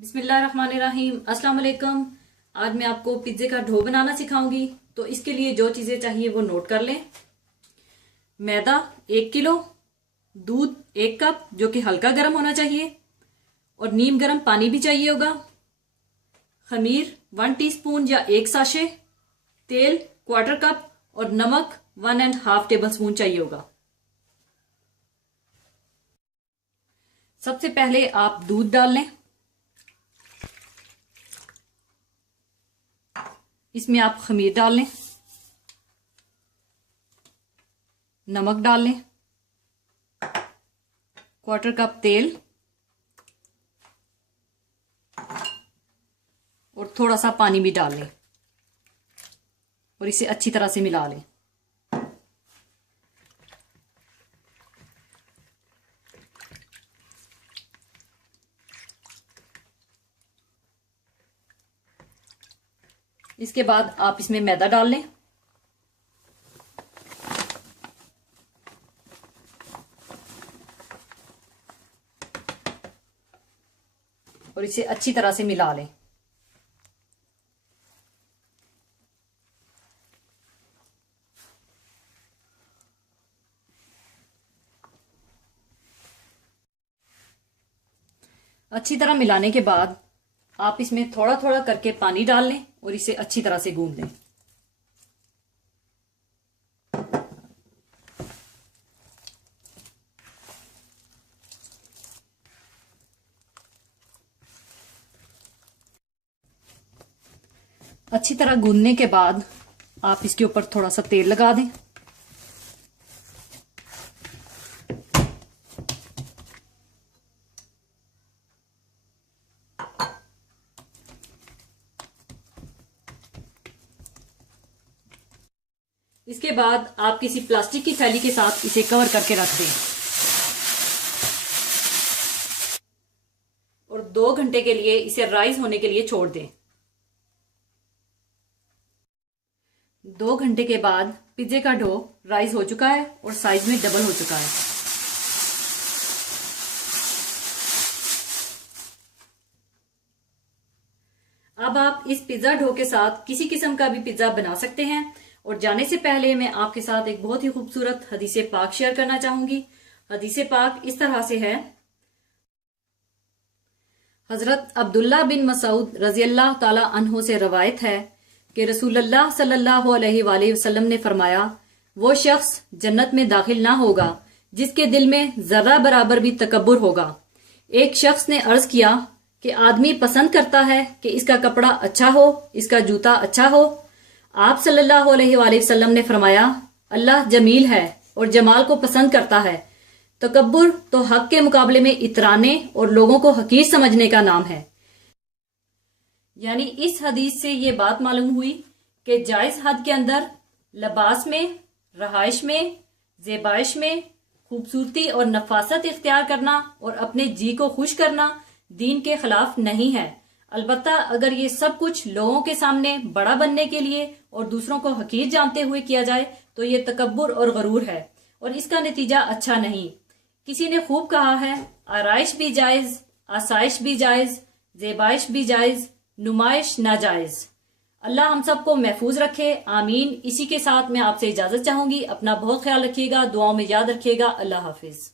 बिस्मिल्लाहिर्रहमानिर्रहीम। अस्सलाम वालेकुम। आज मैं आपको पिज्जे का डो बनाना सिखाऊंगी। तो इसके लिए जो चीजें चाहिए वो नोट कर लें। मैदा 1 किलो, दूध 1 कप जो कि हल्का गर्म होना चाहिए और नीम गर्म पानी भी चाहिए होगा। खमीर 1 टीस्पून या 1 साशे, तेल 1/4 कप और नमक 1.5 टेबल स्पून चाहिए होगा। सबसे पहले आप दूध डाल लें। इसमें आप खमीर डाल लें, नमक डाल लें, 1/4 कप तेल और थोड़ा सा पानी भी डाल लें और इसे अच्छी तरह से मिला लें। इसके बाद आप इसमें मैदा डाल लें। और इसे अच्छी तरह से मिला लें। अच्छी तरह मिलाने के बाद आप इसमें थोड़ा थोड़ा करके पानी डाल लें और इसे अच्छी तरह से गूंद लें। अच्छी तरह गूंदने के बाद आप इसके ऊपर थोड़ा सा तेल लगा दें। इसके बाद आप किसी प्लास्टिक की थैली के साथ इसे कवर करके रख दें और 2 घंटे के लिए इसे राइज होने के लिए छोड़ दें। 2 घंटे के बाद पिज्जे का डो राइज हो चुका है और साइज में डबल हो चुका है। अब आप इस पिज्जा डो के साथ किसी किस्म का भी पिज्जा बना सकते हैं। और जाने से पहले मैं आपके साथ एक बहुत ही खूबसूरत हदीसे पाक शेयर करना चाहूंगी। हदीसे पाक इस तरह से है। हजरत अब्दुल्ला बिन मसूद रजी अल्लाह ताला अन्हो से रवायत है कि रसूलुल्लाह सल्लल्लाहु अलैहि वसल्लम ने फरमाया, वो शख्स जन्नत में दाखिल ना होगा जिसके दिल में जरा बराबर भी तकब्बुर होगा। एक शख्स ने अर्ज किया कि आदमी पसंद करता है कि इसका कपड़ा अच्छा हो, इसका जूता अच्छा हो। आप सल्लल्लाहु अलैहि वसल्लम ने फरमाया, अल्लाह जमील है और जमाल को पसंद करता है। तकब्बुर तो हक के मुकाबले में इतराने और लोगों को हकीर समझने का नाम है। यानी इस हदीस से ये बात मालूम हुई कि जायज हद के अंदर लिबास में, रहाइश में, ज़ेबाइश में खूबसूरती और नफासत इख्तियार करना और अपने जी को खुश करना दीन के खिलाफ नहीं है। अलबत्ता अगर ये सब कुछ लोगों के सामने बड़ा बनने के लिए और दूसरों को हकीर जानते हुए किया जाए तो ये तकब्बुर और गरूर है और इसका नतीजा अच्छा नहीं। किसी ने खूब कहा है, आराइश भी जायज, आसाइश भी जायज, ज़ेबाइश भी जायज, नुमाइश नाजायज। अल्लाह हम सबको महफूज रखे, आमीन। इसी के साथ मैं आपसे इजाजत चाहूंगी। अपना बहुत ख्याल रखिएगा, दुआओं में याद रखिएगा। अल्लाह हाफिज।